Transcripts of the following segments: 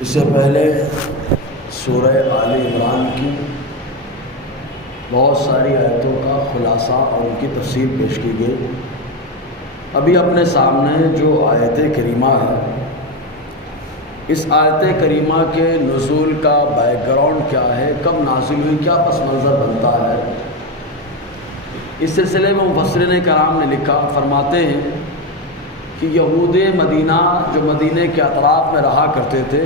اس سے پہلے سورہ آل عمران کی بہت ساری آیتوں کا خلاصہ اور ان کی تفصیل پیش کی گئی۔ ابھی اپنے سامنے جو آیت کریمہ ہے، اس آیت کریمہ کے نزول کا بیک گراؤنڈ کیا ہے، کب نازل ہوئی، کیا پس منظر بنتا ہے، اس سلسلے میں مفسرین کرام نے لکھا، فرماتے ہیں کہ یہود مدینہ جو مدینہ کے اطراف میں رہا کرتے تھے،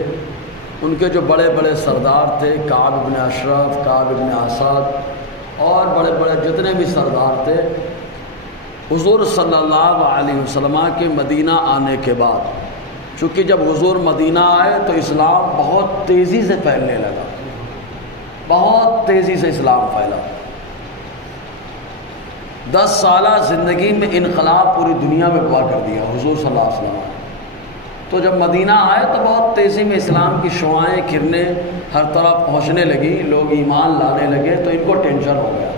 ان کے جو بڑے بڑے سردار تھے، کعب بن اشرف، کعب بن اسد اور بڑے بڑے جتنے بھی سردار تھے، حضور صلی اللہ علیہ وسلم کے مدینہ آنے کے بعد، چونکہ جب حضور مدینہ آئے تو اسلام بہت تیزی سے پھیلنے لگا، بہت تیزی سے اسلام پھیلا۔ 10 سالہ زندگی میں انقلاب پوری دنیا میں ہوا کر دیا حضور صلی اللہ علیہ وسلم۔ تو جب مدینہ آئے تو بہت تیزی میں اسلام کی شعاعیں کرنیں ہر طرف پہنچنے لگی، لوگ ایمان لانے لگے، تو ان کو ٹینشن ہو گیا۔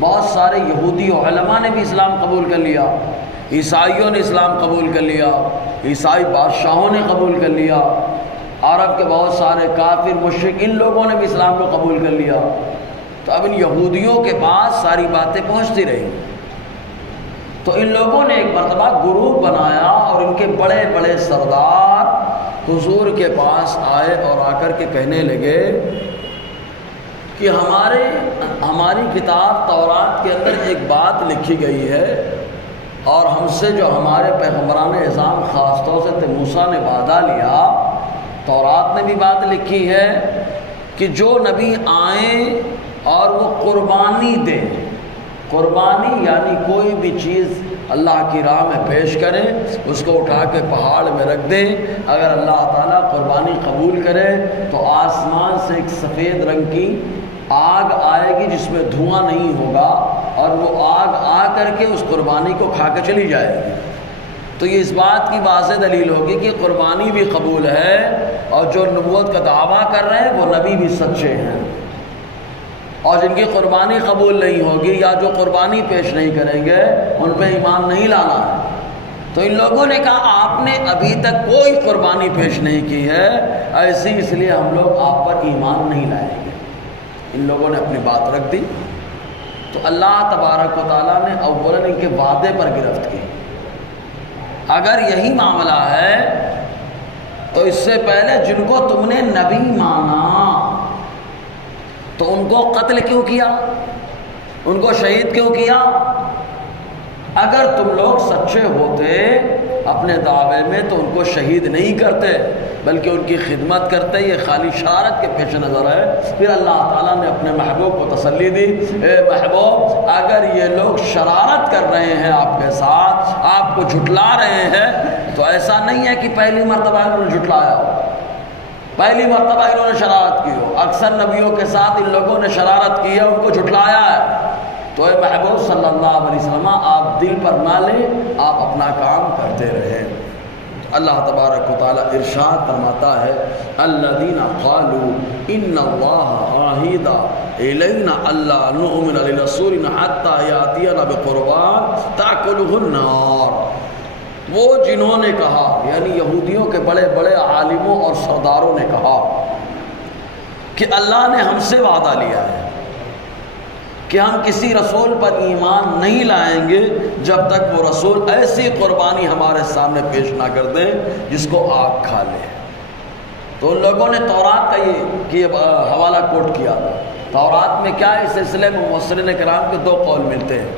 بہت سارے یہودی علماء نے بھی اسلام قبول کر لیا، عیسائیوں نے اسلام قبول کر لیا، عیسائی بادشاہوں نے قبول کر لیا، عرب کے بہت سارے کافر مشرک ان لوگوں نے بھی اسلام کو قبول کر لیا۔ تو اب ان یہودیوں کے پاس ساری باتیں پہنچتی رہی، تو ان لوگوں نے ایک مرتبہ گروپ بنایا اور ان کے بڑے بڑے سردار حضور کے پاس آئے اور آ کر کے کہنے لگے کہ ہماری کتاب تورات کے اندر ایک بات لکھی گئی ہے، اور ہم سے جو ہمارے پیغمبران اعظام خاص طور سے موسیٰ نے وعدہ لیا، تورات نے بھی بات لکھی ہے کہ جو نبی آئیں اور وہ قربانی دیں، قربانی یعنی کوئی بھی چیز اللہ کی راہ میں پیش کریں، اس کو اٹھا کے پہاڑ میں رکھ دیں، اگر اللہ تعالیٰ قربانی قبول کرے تو آسمان سے ایک سفید رنگ کی آگ آئے گی جس میں دھواں نہیں ہوگا، اور وہ آگ آ کر کے اس قربانی کو کھا کے چلی جائے گی۔ تو یہ اس بات کی واضح دلیل ہوگی کہ قربانی بھی قبول ہے، اور جو نبوت کا دعویٰ کر رہے ہیں وہ نبی بھی سچے ہیں، اور جن کی قربانی قبول نہیں ہوگی یا جو قربانی پیش نہیں کریں گے ان پہ ایمان نہیں لانا ہے۔ تو ان لوگوں نے کہا آپ نے ابھی تک کوئی قربانی پیش نہیں کی ہے، ایسی اس لیے ہم لوگ آپ پر ایمان نہیں لائیں گے۔ ان لوگوں نے اپنی بات رکھ دی، تو اللہ تبارک و تعالیٰ نے اولاً ان کے وعدے پر گرفت کی۔ اگر یہی معاملہ ہے تو اس سے پہلے جن کو تم نے نبی مانا تو ان کو قتل کیوں کیا، ان کو شہید کیوں کیا؟ اگر تم لوگ سچے ہوتے اپنے دعوے میں تو ان کو شہید نہیں کرتے بلکہ ان کی خدمت کرتے۔ یہ خالی شرارت کے پیش نظر ہے۔ پھر اللہ تعالیٰ نے اپنے محبوب کو تسلی دی، اے محبوب اگر یہ لوگ شرارت کر رہے ہیں آپ کے ساتھ، آپ کو جھٹلا رہے ہیں، تو ایسا نہیں ہے کہ پہلی مرتبہ انہوں نے جھٹلایا ہو، پہلی مرتبہ انہوں نے شرارت کی ہو، اکثر نبیوں کے ساتھ ان لوگوں نے شرارت کی ہے، ان کو جھٹلایا ہے۔ تو اے محبوب صلی اللہ علیہ وسلم آپ دل پر نہ لیں، آپ اپنا کام کرتے رہیں۔ اللہ تبارک و تعالیٰ ارشاد فرماتا ہے، الذین قالوا ان اللہ عہد الینا الا نؤمن لرسول حتی یاتینا بقربان تاکلہ النار۔ وہ جنہوں نے کہا، یعنی یہودیوں کے بڑے بڑے عالموں اور سرداروں نے کہا کہ اللہ نے ہم سے وعدہ لیا ہے کہ ہم کسی رسول پر ایمان نہیں لائیں گے جب تک وہ رسول ایسی قربانی ہمارے سامنے پیش نہ کر دیں جس کو آگ کھا لے۔ تو ان لوگوں نے تورات کا یہ حوالہ کوٹ کیا تھا۔ تورات میں کیا ہے، اس سلسلے میں مفسرین کرام کے 2 قول ملتے ہیں۔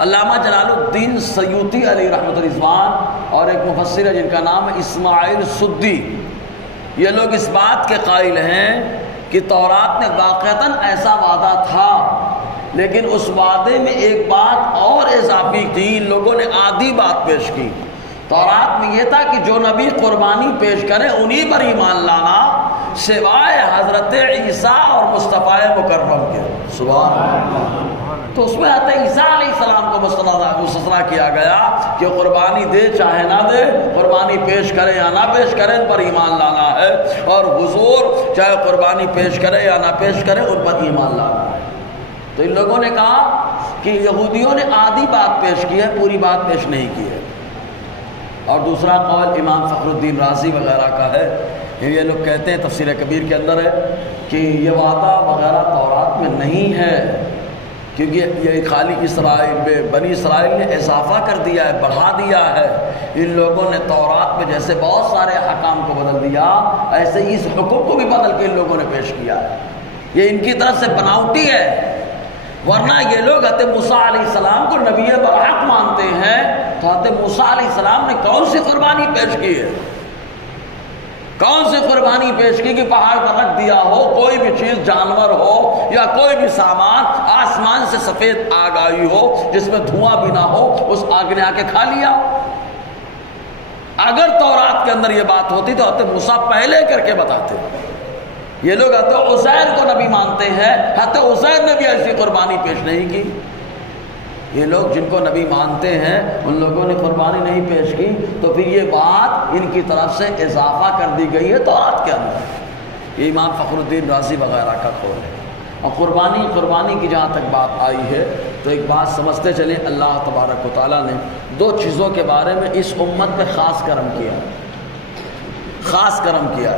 علامہ جلال الدین سیوطی علیہ رحمۃ الرضوان اور ایک مفسر ہے جن کا نام ہے اسماعیل سدی، یہ لوگ اس بات کے قائل ہیں کہ تورات میں واقعتاً ایسا وعدہ تھا، لیکن اس وعدے میں ایک بات اور اضافی تھی، ان لوگوں نے آدھی بات پیش کی۔ تورات میں یہ تھا کہ جو نبی قربانی پیش کرے انہی پر ایمان لانا، سوائے حضرت عیسیٰ اور مصطفیٰ مکرم کے۔ سبحان اللہ۔ تو اس میں حضرت عیسیٰ علیہ السلام کو مستثنیٰ کیا گیا کہ قربانی دے چاہے نہ دے، قربانی پیش کرے یا نہ پیش کرے، ان پر ایمان لانا ہے، اور حضور چاہے قربانی پیش کرے یا نہ پیش کرے ان پر ایمان لانا ہے۔ تو ان لوگوں نے کہا کہ یہودیوں نے آدھی بات پیش کی ہے، پوری بات پیش نہیں کی ہے۔ اور دوسرا قول امام فخر الدین رازی وغیرہ کا ہے، یہ لوگ کہتے ہیں تفسیر کبیر کے اندر ہے کہ یہ وعدہ وغیرہ تورات میں نہیں ہے، کیونکہ یہ خالی اسرائیل میں بنی اسرائیل نے اضافہ کر دیا ہے، بڑھا دیا ہے۔ ان لوگوں نے تورات میں جیسے بہت سارے احکام کو بدل دیا، ایسے ہی اس حکم کو بھی بدل کے ان لوگوں نے پیش کیا ہے۔ یہ ان کی طرف سے بناوٹی ہے، ورنہ یہ لوگ حضرت موسیٰ علیہ السلام کو نبی برحق مانتے ہیں، تو حضرت موسیٰ علیہ السلام نے کون سی قربانی پیش کی ہے؟ کون سی قربانی پیش کی کہ پہاڑ پر رکھ دیا ہو، کوئی بھی چیز جانور ہو یا کوئی بھی سامان، آسمان سے سفید آگ آئی ہو جس میں دھواں بھی نہ ہو، اس آگ نے آ کے کھا لیا؟ اگر تورات کے اندر یہ بات ہوتی تو حضرت موسیٰ پہلے کر کے بتاتے۔ یہ لوگ حضرت عزیر کو نبی مانتے ہیں، حضرت عزیر نے بھی ایسی قربانی پیش نہیں کی۔ یہ لوگ جن کو نبی مانتے ہیں ان لوگوں نے قربانی نہیں پیش کی، تو پھر یہ بات ان کی طرف سے اضافہ کر دی گئی ہے تورات کے اندر۔ یہ امام فخر الدین رازی وغیرہ کا قول ہے۔ اور قربانی کی جہاں تک بات آئی ہے تو ایک بات سمجھتے چلیں، اللہ تبارک و تعالیٰ نے دو چیزوں کے بارے میں اس امت پہ خاص کرم کیا، خاص کرم کیا۔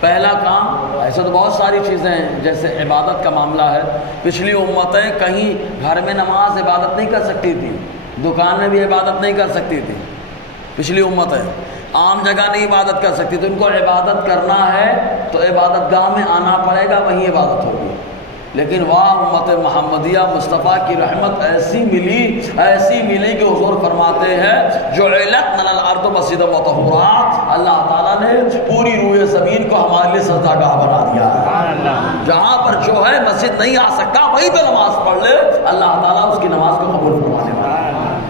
پہلا کام، ایسے تو بہت ساری چیزیں ہیں، جیسے عبادت کا معاملہ ہے، پچھلی امتیں کہیں گھر میں نماز عبادت نہیں کر سکتی تھی، دکان میں بھی عبادت نہیں کر سکتی تھی، پچھلی امتیں عام جگہ نہیں عبادت کر سکتی، تو ان کو عبادت کرنا ہے تو عبادت گاہ میں آنا پڑے گا، وہیں عبادت ہوگی۔ لیکن واہ امت محمدیہ مصطفیٰ کی رحمت ایسی ملی کہ حضور فرماتے ہیں جعلت لنا الارض مسجدا وطہورا، اللہ تعالیٰ نے پوری روئے زمین کو ہمارے لیے سجدہ گاہ بنا دیا ہے۔ جہاں پر جو ہے مسجد نہیں آ سکتا وہیں پہ نماز پڑھ لے، اللہ تعالیٰ اس کی نماز کو قبول فرمانے والا ہے۔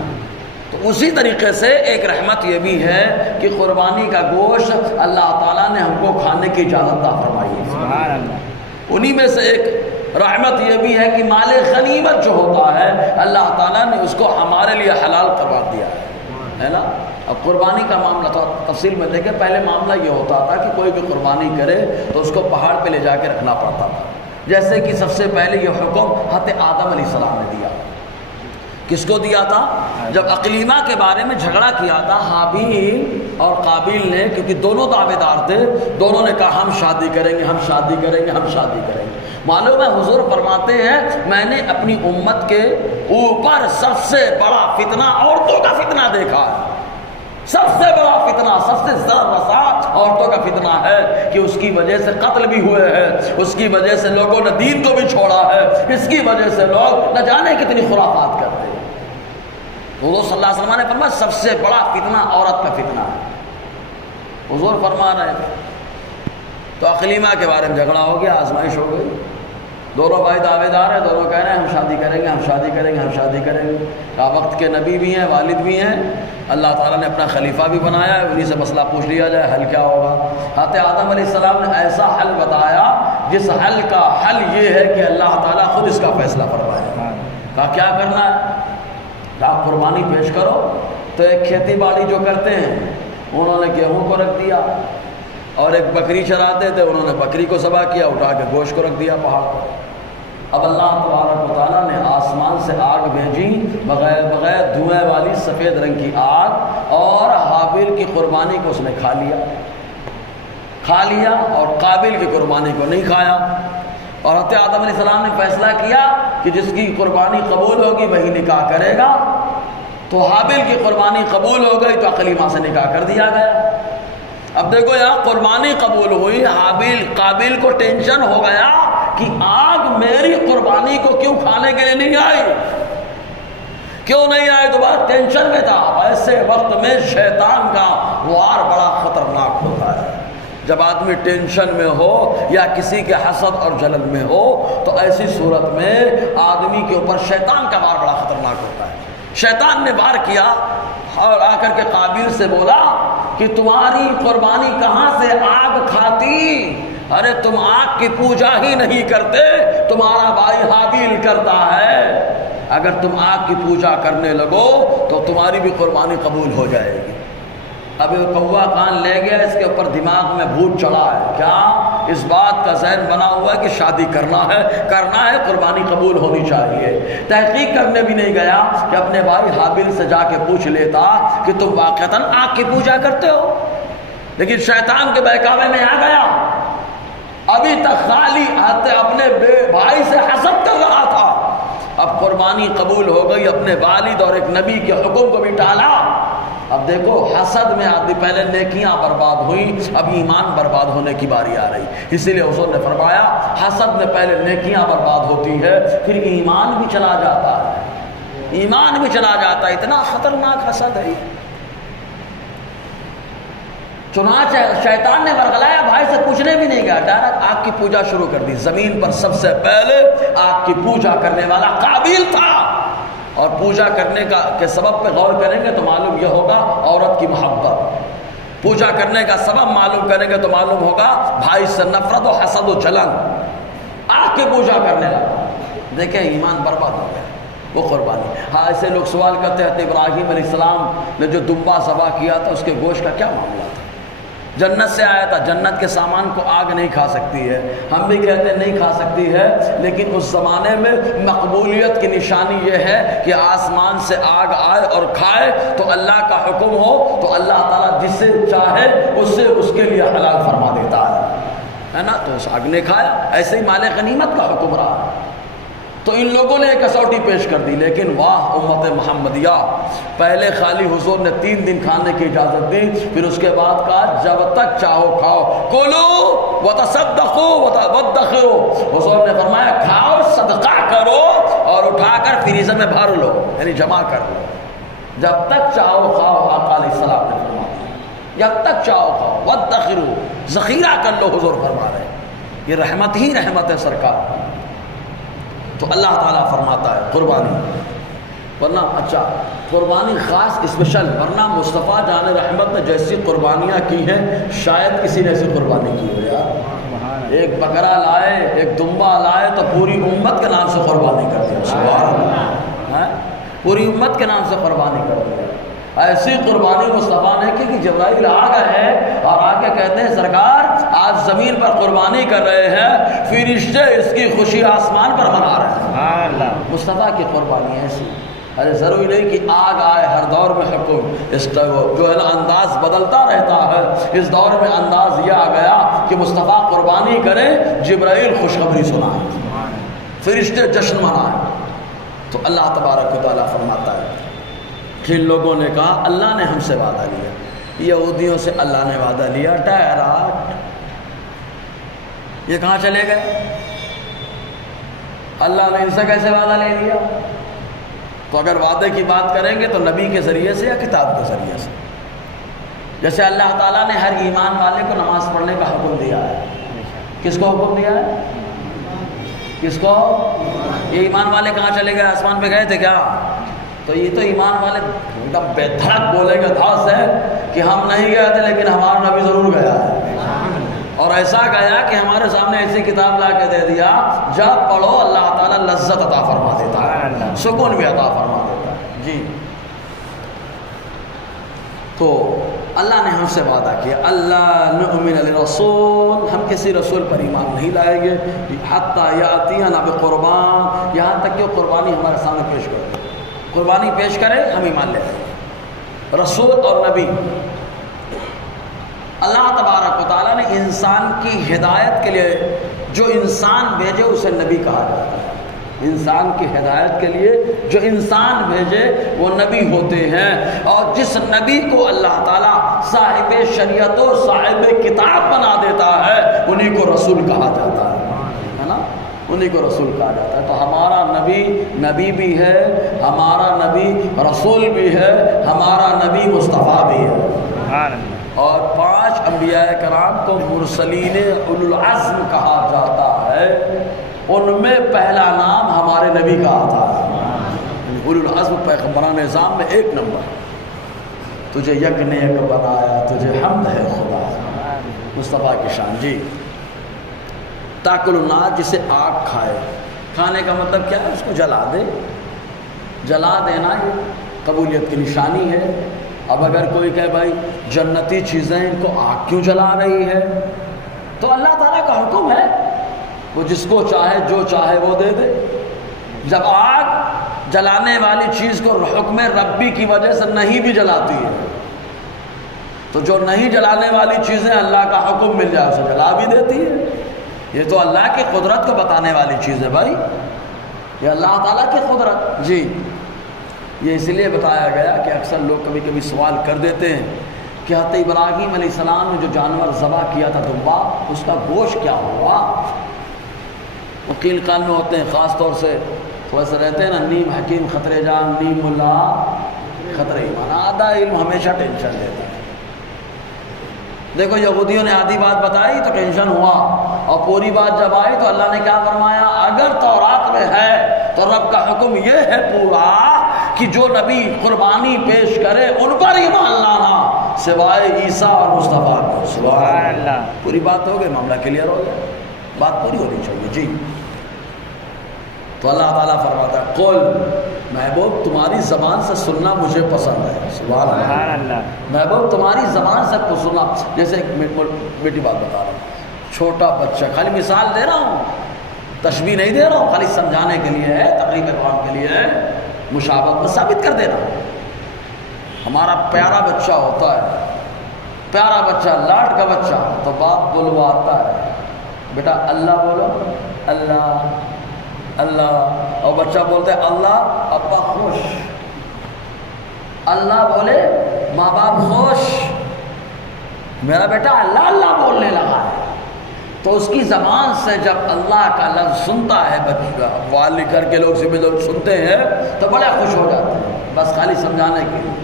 تو اسی طریقے سے ایک رحمت یہ بھی ہے کہ قربانی کا گوشت اللہ تعالیٰ نے ہم کو کھانے کی اجازت عطا فرمائی ہے۔ انہی میں سے ایک رحمت یہ بھی ہے کہ مال غنیمت جو ہوتا ہے اللہ تعالیٰ نے اس کو ہمارے لیے حلال قرار دیا ہے نا۔ اب قربانی کا معاملہ تھا، تفصیل میں دیکھیں، پہلے معاملہ یہ ہوتا تھا کہ کوئی بھی قربانی کرے تو اس کو پہاڑ پہ لے جا کے رکھنا پڑتا تھا، جیسے کہ سب سے پہلے یہ حکم حضرت آدم علیہ السلام نے دیا۔ کس کو دیا تھا؟ جب اقلیمہ کے بارے میں جھگڑا کیا تھا حابیل اور قابیل نے، کیونکہ دونوں دعوے دار تھے، دونوں نے کہا ہم شادی کریں گے، ہم شادی کریں گے، ہم شادی کریں گے۔ معلوم ہے حضور فرماتے ہیں میں نے اپنی امت کے اوپر سب سے بڑا فتنہ عورتوں کا فتنہ دیکھا ہے، سب سے بڑا فتنہ، سب سے زر رسا عورتوں کا فتنہ ہے کہ اس کی وجہ سے قتل بھی ہوئے ہیں، اس کی وجہ سے لوگوں نے دین کو بھی چھوڑا ہے، اس کی وجہ سے لوگ نہ جانے کتنی خرافات کرتے ہیں۔ حضور صلی اللہ علیہ وسلم نے فرمایا سب سے بڑا فتنہ عورت کا فتنہ ہے، حضور فرما رہے ہیں۔ تو اقلیمہ کے بارے میں جھگڑا ہو گیا، آزمائش ہو گئی، دونوں بھائی دعوے دار ہیں، دونوں کہہ رہے ہیں ہم شادی کریں گے، ہم شادی کریں گے، ہم شادی کریں گے۔ کہا وقت کے نبی بھی ہیں، والد بھی ہیں، اللہ تعالیٰ نے اپنا خلیفہ بھی بنایا ہے، انہی سے مسئلہ پوچھ لیا جائے حل کیا ہوگا۔ حضرت آدم علیہ السلام نے ایسا حل بتایا جس حل کا حل یہ ہے کہ اللہ تعالیٰ خود اس کا فیصلہ فرمائے۔ کہا کیا کرنا ہے؟ کہا قربانی پیش کرو۔ تو ایک کھیتی باڑی جو کرتے ہیں انہوں نے گیہوں کو رکھ دیا، اور ایک بکری چراتے تھے انہوں نے بکری کو ذبح کیا، اٹھا کے گوشت کو رکھ دیا پہاڑ پر۔ اب اللہ تبارک و تعالیٰ نے آسمان سے آگ بھیجی، بغیر دھوئیں والی سفید رنگ کی آگ، اور حابیل کی قربانی کو اس نے کھا لیا اور قابل کی قربانی کو نہیں کھایا۔ اور حضرت آدم علیہ السلام نے فیصلہ کیا کہ جس کی قربانی قبول ہوگی وہی نکاح کرے گا، تو حابیل کی قربانی قبول ہو گئی تو اقلیمہ سے نکاح کر دیا گیا۔ اب دیکھو یہاں قربانی قبول ہوئی، حابیل قابل کو ٹینشن ہو گیا کہ آگ میری قربانی کو کیوں کھانے کے لیے نہیں آئی، کیوں نہیں آئی، تو بات ٹینشن میں تھا۔ ایسے وقت میں شیطان کا وار بڑا خطرناک ہوتا ہے، جب آدمی ٹینشن میں ہو یا کسی کے حسد اور جلن میں ہو تو ایسی صورت میں آدمی کے اوپر شیطان کا وار بڑا خطرناک ہوتا ہے۔ شیطان نے وار کیا اور آ کر کے قابل سے بولا کہ تمہاری قربانی کہاں سے آگ کھاتی، ارے تم آگ کی پوجا ہی نہیں کرتے، تمہارا بھائی حابیل کرتا ہے، اگر تم آگ کی پوجا کرنے لگو تو تمہاری بھی قربانی قبول ہو جائے گی۔ اب یہ کوا کان لے گیا، اس کے اوپر دماغ میں بھوت چڑھا ہے، کیا اس بات کا ذہن بنا ہوا ہے کہ شادی کرنا ہے، قربانی قبول ہونی چاہیے۔ تحقیق کرنے بھی نہیں گیا کہ اپنے بھائی حابیل سے جا کے پوچھ لیتا کہ تم واقعتاً آگ کی پوجا کرتے ہو، لیکن شیطان کے بہکاوے میں آ گیا، ابھی تک خالی اپنے بھائی سے حسد کر رہا تھا، اب قربانی قبول ہو گئی، اپنے والد اور ایک نبی کے حکم کو بھی ٹالا۔ اب دیکھو حسد میں آدمی پہلے نیکیاں برباد ہوئیں، اب ایمان برباد ہونے کی باری آ رہی، اسی لیے حضور نے فرمایا حسد میں پہلے نیکیاں برباد ہوتی ہے، پھر ایمان بھی چلا جاتا ہے، ایمان بھی چلا جاتا ہے، اتنا خطرناک حسد ہے۔ چنانچہ شیطان نے ورغلایا، بھائی سے پوچھنے بھی نہیں گیا، ڈائریکٹ آگ کی پوجا شروع کر دی۔ زمین پر سب سے پہلے آگ کی پوجا کرنے والا قابیل تھا، اور پوجا کرنے کے سبب پہ غور کریں گے تو معلوم یہ ہوگا عورت کی محبت، پوجا کرنے کا سبب معلوم کریں گے تو معلوم ہوگا بھائی سے نفرت و حسد و جلن، آگ کی پوجا کرنے لگا، دیکھیں ایمان برباد ہو گیا، وہ قربانی۔ ہاں ایسے لوگ سوال کرتے ہیں ابراہیم علیہ السلام نے جو دمبا ذبح کیا تھا اس کے گوشت کا کیا معاملہ تھا؟ جنت سے آیا تھا، جنت کے سامان کو آگ نہیں کھا سکتی ہے، ہم بھی کہتے ہیں نہیں کھا سکتی ہے، لیکن اس زمانے میں مقبولیت کی نشانی یہ ہے کہ آسمان سے آگ آئے اور کھائے تو اللہ کا حکم ہو تو اللہ تعالیٰ جس سے چاہے اس کے لیے حلال فرما دیتا ہے نا، تو اس آگ نے کھایا، ایسے ہی مال غنیمت کا حکم رہا۔ تو ان لوگوں نے ایک کسوٹی پیش کر دی، لیکن واہ امت محمدیہ، پہلے خالی حضور نے 3 دن کھانے کی اجازت دی، پھر اس کے بعد کہا جب تک چاہو کھاؤ، کلو وتصدقوا وادخروا، حضور نے فرمایا کھاؤ، صدقہ کرو اور اٹھا کر فریزر میں بھر لو، یعنی جمع کر لو، جب تک چاہو کھاؤ، آقا علیہ السلام نے فرمایا جب تک چاہو کھاؤ، وادخروا، ذخیرہ کر لو، حضور فرما رہے ہیں، یہ رحمت ہی رحمت ہے سرکار۔ تو اللہ تعالیٰ فرماتا ہے قربانی، ورنہ اچھا قربانی خاص اسپیشل، ورنہ مصطفیٰ جان رحمت نے جیسی قربانیاں کی ہیں شاید کسی نے ایسی قربانی کی ہو یار، ایک بکرا لائے، ایک دمبا لائے تو پوری امت کے نام سے قربانی کر دی، سبحان اللہ، پوری امت کے نام سے قربانی کر دی۔ ایسی قربانی مصطفیٰ نے کی کہ جبرائیل آ گئے ہیں اور آ کے کہتے ہیں سرکار آج زمین پر قربانی کر رہے ہیں، فرشتے اس کی خوشی آسمان پر منا رہے ہیں، مصطفیٰ کی قربانی ایسی۔ ارے ضروری نہیں کہ آگ آئے ہر دور میں حکم، اس کا جو ہے نا انداز بدلتا رہتا ہے، اس دور میں انداز یہ آ گیا کہ مصطفیٰ قربانی کریں، جبرائیل خوشخبری سنائیں، فرشتے جشن منائیں۔ تو اللہ تبارک و تعالیٰ فرماتا ہے کہ ان لوگوں نے کہا اللہ نے ہم سے وعدہ لیا، یہودیوں سے اللہ نے وعدہ لیا، ڈائریکٹ یہ کہاں چلے گئے؟ اللہ نے ان سے کیسے وعدہ لے لیا؟ تو اگر وعدے کی بات کریں گے تو نبی کے ذریعے سے یا کتاب کے ذریعے سے؟ جیسے اللہ تعالیٰ نے ہر ایمان والے کو نماز پڑھنے کا حکم دیا ہے، کس کو حکم دیا ہے؟ کس کو؟ یہ ایمان والے کہاں چلے گئے؟ آسمان پہ گئے تھے کیا؟ تو یہ تو ایمان والے ایک دم بے دھڑک بولے گا دھاس ہے کہ ہم نہیں گئے تھے لیکن ہمارا نبی ضرور گیا ہے، اور ایسا گیا کہ ہمارے سامنے ایسی کتاب لا کے دے دیا جب پڑھو اللہ تعالیٰ لذت عطا فرما دیتا ہے، سکون بھی عطا فرما دیتا ہے۔ جی تو اللہ نے ہم سے وعدہ کیا اللہ نؤمن لرسول، ہم کسی رسول پر ایمان نہیں لائیں گے حتی یاتینا بقربان، یہاں تک کہ قربانی ہمارے سامنے پیش کرے، قربانی پیش کرے ہم ایمان لے لیں۔ رسول اور نبی، اللہ تبارک و تعالیٰ نے انسان کی ہدایت کے لیے جو انسان بھیجے اسے نبی کہا جاتا ہے، انسان کی ہدایت کے لیے جو انسان بھیجے وہ نبی ہوتے ہیں، اور جس نبی کو اللہ تعالیٰ صاحب شریعت و صاحب کتاب بنا دیتا ہے انہی کو رسول کہا جاتا ہے نا، انہی کو رسول کہا جاتا ہے۔ تو ہمارا نبی نبی بھی ہے، ہمارا نبی رسول بھی ہے، ہمارا نبی مصطفیٰ بھی ہے، اور 5 انبیاء کرام کو مرسلین اولو العزم کہا جاتا ہے، ان میں پہلا نام ہمارے نبی کا آتا ہے، اولو العزم پیغمبران نظام میں 1 نمبر، تجھے یک نے یک بنایا، تجھے حمد ہے خدا، مصطفیٰ کی شان۔ جی تاکل النار، جسے آگ کھائے، کھانے کا مطلب کیا ہے؟ اس کو جلا دے، جلا دینا یہ قبولیت کی نشانی ہے، اب اگر کوئی کہے بھائی جنتی چیزیں ان کو آگ کیوں جلا رہی ہے، تو اللہ تعالیٰ کا حکم ہے، وہ جس کو چاہے جو چاہے وہ دے دے۔ جب آگ جلانے والی چیز کو حکم ربی کی وجہ سے نہیں بھی جلاتی ہے، تو جو نہیں جلانے والی چیزیں اللہ کا حکم مل جائے اسے جلا بھی دیتی ہے۔ یہ تو اللہ کی قدرت کو بتانے والی چیز ہے بھائی، یہ اللہ تعالیٰ کی قدرت۔ جی یہ اس لیے بتایا گیا کہ اکثر لوگ کبھی کبھی سوال کر دیتے ہیں کہ حضرت ابراہیم علیہ السلام نے جو جانور ذبح کیا تھا دمبا، اس کا گوشت کیا ہوا؟ وکیل کان میں ہوتے ہیں، خاص طور سے ویسے رہتے ہیں نا، نیم حکیم خطرے جان، نیم ملا خطرے ایمان، آدھا علم ہمیشہ ٹینشن دیتا ہے۔ دیکھو یہودیوں نے آدھی بات بتائی تو ٹینشن ہوا، اور پوری بات جب آئی تو اللہ نے کیا فرمایا؟ اگر تورات میں ہے تو رب کا حکم یہ ہے پورا کہ جو نبی قربانی پیش کرے ان پر ایمان لانا سوائے عیسیٰ اور مصطفیٰ کو۔ سبحان اللہ، پوری بات ہو گئی، معاملہ کلیئر ہو گیا، بات پوری ہونی چاہیے۔ جی تو اللہ تعالیٰ فرماتا ہے قل، محبوب تمہاری زبان سے سننا مجھے پسند ہے۔ سبحان اللہ، محبوب تمہاری زبان سے سننا، جیسے ایک بیٹی بات بتا رہا ہوں، چھوٹا بچہ، خالی مثال دے رہا ہوں، تشبیہ نہیں دے رہا ہوں، خالی سمجھانے کے لیے ہے، تقریب قرآن کے لیے ہے، مشابہت میں ثابت کر دے رہا ہوں۔ ہمارا پیارا بچہ ہوتا ہے، پیارا بچہ، لاڈ کا بچہ، تو باپ بلواتا ہے، بیٹا اللہ بولو، اللہ اللہ، اور بچہ بولتا ہے اللہ، ابا خوش، اللہ بولے ماں باپ خوش، میرا بیٹا اللہ اللہ بولنے لگا ہے، تو اس کی زبان سے جب اللہ کا لفظ سنتا ہے بچہ، والد گھر کے لوگ سے بھی لوگ سنتے ہیں تو بڑے خوش ہو جاتے ہیں، بس خالی سمجھانے کے لیے۔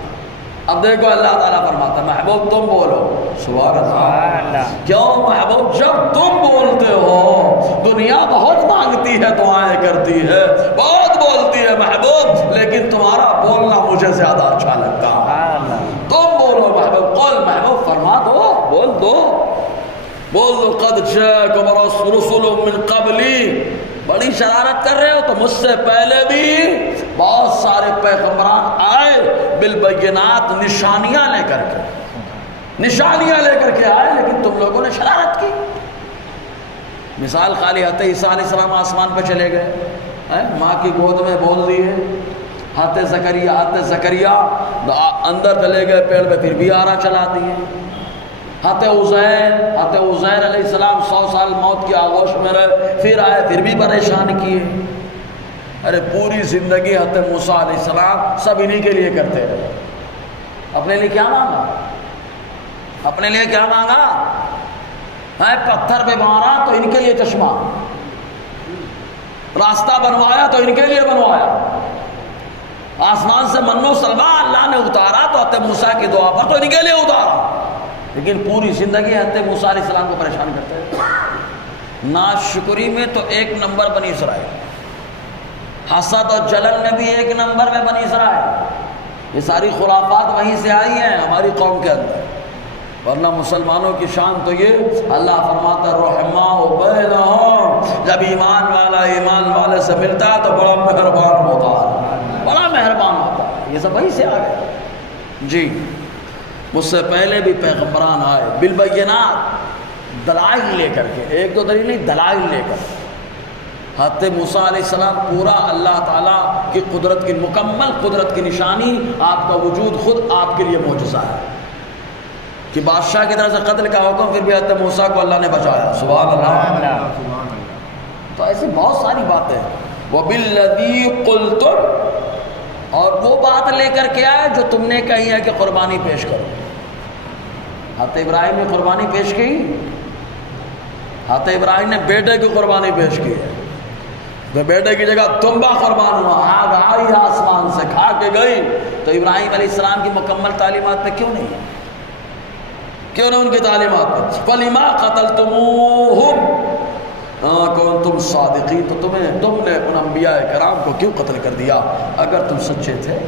اب دیکھو اللہ تعالیٰ فرماتا ہے محبوب تم بولو، سبحان اللہ، کیوں محبوب جب تم بولتے ہو دنیا بہت مانگتی ہے، دعائیں کرتی ہے، بہت بولتی ہے محبوب، لیکن تمہارا بولنا مجھے زیادہ اچھا لگتا ہے، تم بولو محبوب، قل محبوب فرما دو، بول دو، بول دو قد جاءکم رسول من قبلی، بڑی شرارت کر رہے ہو تو مجھ سے پہلے بھی بہت سارے پیغمبران آئے بالبینات، نشانیاں لے کر کے، نشانیاں لے کر کے آئے، لیکن تم لوگوں نے شرارت کی۔ مثال خالی حضرت عیسیٰ علیہ السلام آسمان پہ چلے گئے، ماں کی گود میں بول دیے، حضرت زکریا اندر چلے گئے پیڑ پہ، پھر بھی آرا چلا دیے۔ حضرت عزیر علیہ السلام 100 سال موت کی آغوش میں رہے، پھر آئے، پھر بھی پریشان کیے۔ ارے پوری زندگی حضرت موسیٰ علیہ السلام سب انہی کے لیے کرتے رہے، اپنے لیے کیا مانگا؟ اپنے لیے کیا مانگا؟ پتھر پہ مارا تو ان کے لیے چشمہ، راستہ بنوایا تو ان کے لیے بنوایا، آسمان سے من و سلوہ اللہ نے اتارا تو حضرت موسیٰ کی دعا پر تو ان کے لیے اتارا، لیکن پوری زندگی حضرت موسیٰ علیہ السلام کو پریشان کرتے ہیں۔ ناشکری میں تو 1 نمبر بنی اسرائیل، حسد اور جلن میں بھی 1 نمبر میں بنی اسرائیل۔ یہ ساری خرافات وہیں سے آئی ہیں ہماری قوم کے اندر، ورنہ مسلمانوں کی شان تو یہ، اللہ فرماتا ہے رحماء بینہم، جب ایمان والا ایمان والے سے ملتا ہے تو بڑا مہربان ہوتا ہے، بڑا مہربان ہوتا ہے، یہ سب وہیں سے آ گئے۔ جی مجھ سے پہلے بھی پیغمبران آئے بالبینات، دلائل لے کر کے، ایک دو دلیل نہیں، دلائل لے کر۔ حضرت موسیٰ علیہ السلام پورا اللہ تعالیٰ کی قدرت کی، مکمل قدرت کی نشانی، آپ کا وجود خود آپ کے لیے معجزہ ہے کہ بادشاہ کی طرف سے قتل کا حکم، پھر بھی حضرت موسیٰ کو اللہ نے بچایا۔ سبحان اللہ۔ تو ایسی بہت ساری باتیں ہیں۔ وَبِالَّذِي قُلْتُمْ، اور وہ بات لے کر کے آئے جو تم نے کہی ہے کہ قربانی پیش کرو۔ حضرت ابراہیم نے قربانی پیش کی، حضرت ابراہیم نے بیٹے کی قربانی پیش کی ہے، تو بیٹے کی جگہ تنبا قربان ہوا، آگ آئی آسمان سے کھا کے گئی، تو ابراہیم علیہ السلام کی مکمل تعلیمات پہ کیوں نہیں ہے؟ کیوں نہیں ان کی تعلیمات پہ؟ فَلِمَا قَتَلْتُمُوهُمْ، کون تم صادقین، تو تم نے ان انبیاء کرام کو کیوں قتل کر دیا؟ اگر تم سچے تھے،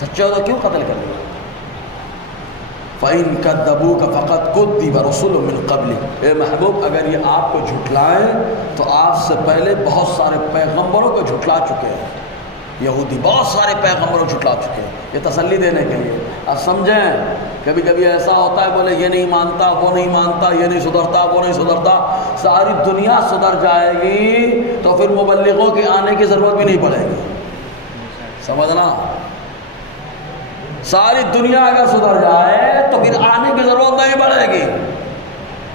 سچے ہو تو کیوں قتل کر دیا؟ فَإِن كَذَّبُوكَ فَقَدْ كُذِّبَ رُسُلٌ مِّن قَبْلِكَ، اے محبوب اگر یہ آپ کو جھٹلائیں تو آپ سے پہلے بہت سارے پیغمبروں کو جھٹلا چکے ہیں، یہودی بہت سارے پیغمبروں کو جھٹلا چکے ہیں۔ یہ تسلی دینے کے لیے اب سمجھیں کبھی کبھی ایسا ہوتا ہے بولے یہ نہیں مانتا وہ نہیں مانتا، یہ نہیں سدھرتا وہ نہیں سدھرتا، ساری دنیا سدھر جائے گی تو پھر مبلغوں کے آنے کی ضرورت بھی نہیں پڑے گی، سمجھنا، ساری دنیا اگر سدھر جائے تو پھر آنے کی ضرورت نہیں پڑے گی،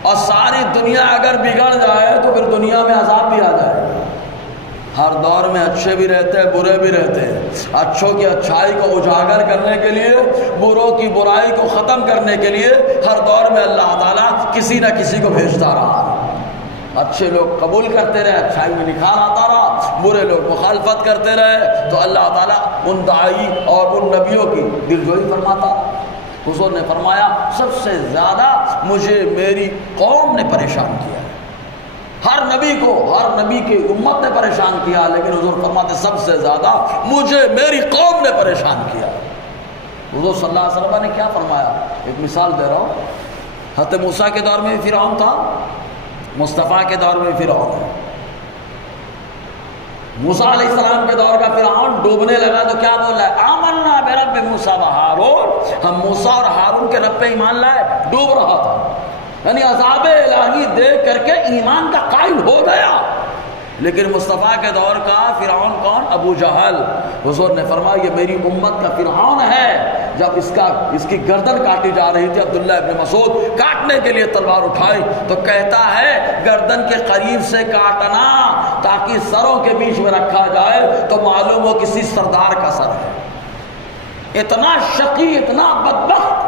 اور ساری دنیا اگر بگڑ جائے تو پھر دنیا میں عذاب بھی آ جائے گا۔ ہر دور میں اچھے بھی رہتے ہیں برے بھی رہتے ہیں، اچھوں کی اچھائی کو اجاگر کرنے کے لیے، بروں کی برائی کو ختم کرنے کے لیے ہر دور میں اللہ تعالیٰ کسی نہ کسی کو بھیجتا رہا۔ اچھے لوگ قبول کرتے رہے، اچھائی میں نکھار آتا رہا، برے لوگ مخالفت کرتے رہے تو اللہ تعالیٰ ان داعی اور ان نبیوں کی دلجوئی فرماتا۔ حضور نے فرمایا سب سے زیادہ مجھے میری قوم نے پریشان کیا ہے، ہر نبی کو، ہر نبی کی امت نے پریشان کیا، لیکن حضور فرماتے سب سے زیادہ مجھے میری قوم نے پریشان کیا۔ حضور صلی اللہ علیہ وسلم نے کیا فرمایا؟ ایک مثال دے رہا ہوں، حضرت موسیٰ کے دور میں بھی فرعون تھا، مصطفیٰ کے دور میں بھی فرعون ہے۔ موسیٰ علیہ السلام کے دور کا فرعون ڈوبنے لگا تو کیا بول رہا ہے؟ آمنا برب موسیٰ و ہارون، ہم موسیٰ اور ہارون کے رب پہ ایمان لائے، ڈوب رہا تھا، یعنی عذاب الہی دیکھ کر کے ایمان کا قائل ہو گیا۔ لیکن مصطفیٰ کے دور کا فرعون کون؟ ابو جہل۔ حضور نے فرمایا یہ میری امت کا فرعون ہے۔ جب اس کی گردن کاٹی جا رہی تھی، عبداللہ ابن مسعود کاٹنے کے لیے تلوار اٹھائی تو کہتا ہے گردن کے قریب سے کاٹنا تاکہ سروں کے بیچ میں رکھا جائے تو معلوم ہو کسی سردار کا سر ہے۔ اتنا شقی، اتنا بدبخت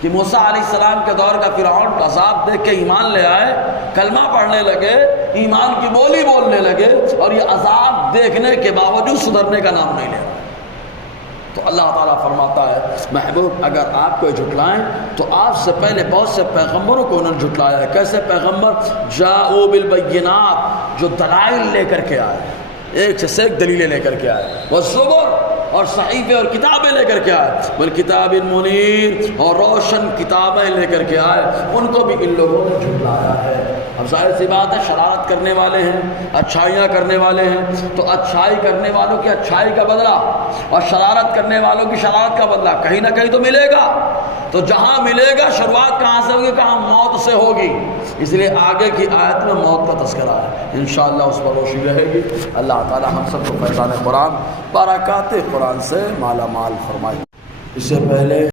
کہ موسیٰ علیہ السلام کے دور کا فرعون عذاب دیکھ کے ایمان لے آئے، کلمہ پڑھنے لگے، ایمان کی بولی بولنے لگے، اور یہ عذاب دیکھنے کے باوجود سدھرنے کا نام نہیں لے رہا۔ تو اللہ تعالیٰ فرماتا ہے محبوب اگر آپ کو جھٹلائیں تو آپ سے پہلے بہت سے پیغمبروں کو انہوں نے جھٹلایا ہے۔ کیسے پیغمبر؟ جاءوا بالبینات، جو دلائل لے کر کے آئے، ایک سے ایک دلیلیں لے کر کے آئے، والزبر، اور صحیفے اور کتابیں لے کر کے آئے، بالکتاب المنیر، اور روشن کتابیں لے کر کے آئے، ان کو بھی ان لوگوں نے جھٹلایا ہے۔ اب ظاہر سی بات ہے شرارت کرنے والے ہیں، اچھائیاں کرنے والے ہیں، تو اچھائی کرنے والوں کی اچھائی کا بدلہ اور شرارت کرنے والوں کی شرارت کا بدلہ کہیں نہ کہیں تو ملے گا۔ تو جہاں ملے گا شروعات کہاں سے ہوگی؟ کہاں؟ موت سے ہوگی۔ اس لیے آگے کی آیت میں موت کا تذکرہ ہے، انشاءاللہ اس پر روشنی رہے گی۔ اللہ تعالی ہم سب کو فیضان قرآن، برکات قرآن سے مالا مال فرمائے۔ اس سے پہلے